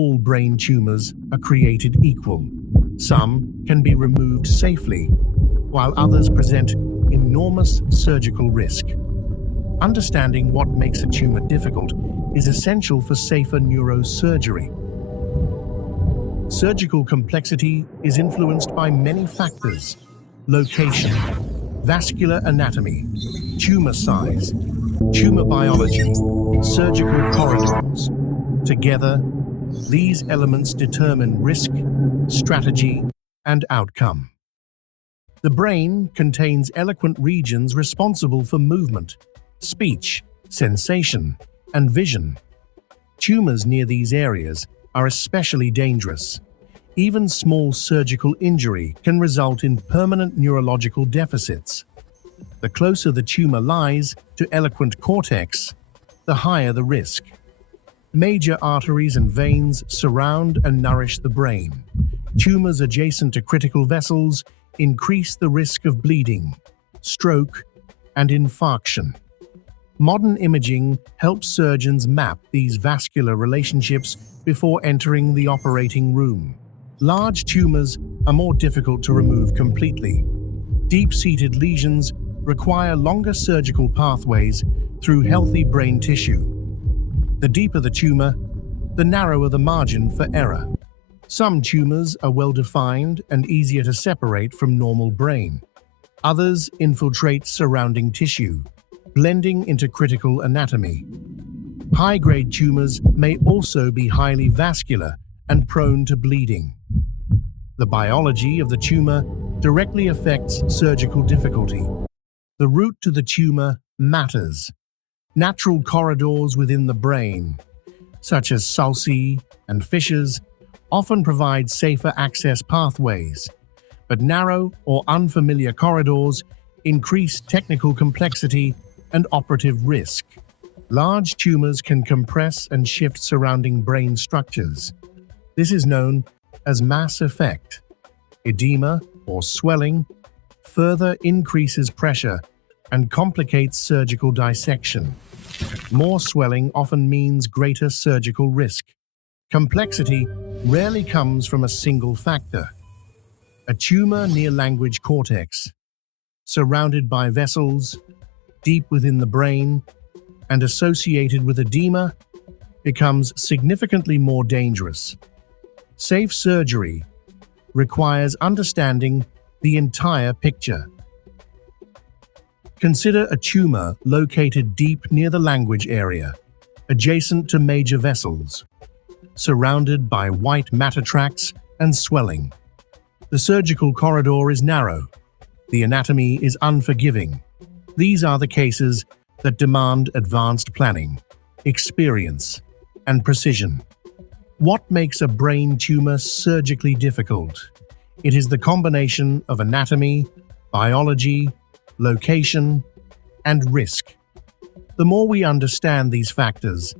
all brain tumors are created equal. Some can be removed safely, while others present enormous surgical risk. Understanding what makes a tumor difficult is essential for safer neurosurgery. Surgical complexity is influenced by many factors: location, vascular anatomy, tumor size, tumor biology, surgical corridors. Together, these elements determine risk, strategy, and outcome. The brain contains eloquent regions responsible for movement, speech, sensation, and vision. Tumors near these areas are especially dangerous. Even small surgical injury can result in permanent neurological deficits. The closer the tumor lies to eloquent cortex, the higher the risk. Major arteries and veins surround and nourish the brain. Tumors adjacent to critical vessels increase the risk of bleeding, stroke, and infarction. Modern imaging helps surgeons map these vascular relationships before entering the operating room. Large tumors are more difficult to remove completely. Deep-seated lesions require longer surgical pathways through healthy brain tissue. The deeper the tumor, the narrower the margin for error. Some tumors are well-defined and easier to separate from normal brain. Others infiltrate surrounding tissue, blending into critical anatomy. High-grade tumors may also be highly vascular and prone to bleeding. The biology of the tumor directly affects surgical difficulty. The route to the tumor matters. Natural corridors within the brain, such as sulci and fissures, often provide safer access pathways, but narrow or unfamiliar corridors increase technical complexity and operative risk. Large tumors can compress and shift surrounding brain structures. This is known as mass effect. Edema, or swelling, further increases pressure and complicates surgical dissection. More swelling often means greater surgical risk. Complexity rarely comes from a single factor. A tumor near language cortex, surrounded by vessels, deep within the brain, and associated with edema, becomes significantly more dangerous. Safe surgery requires understanding the entire picture. Consider a tumor located deep near the language area, adjacent to major vessels, surrounded by white matter tracts and swelling. The surgical corridor is narrow. The anatomy is unforgiving. These are the cases that demand advanced planning, experience, and precision. What makes a brain tumor surgically difficult? It is the combination of anatomy, biology, location, and risk. The more we understand these factors,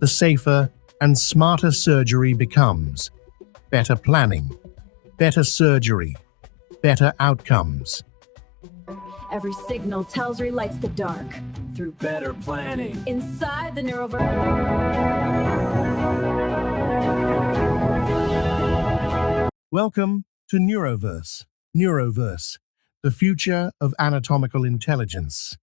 the safer and smarter surgery becomes. Better planning, better surgery, better outcomes. Every signal tells relights the dark. Through better planning. Inside the NeuroVerse. Welcome to NeuroVerse. NeuroVerse, the future of anatomical intelligence.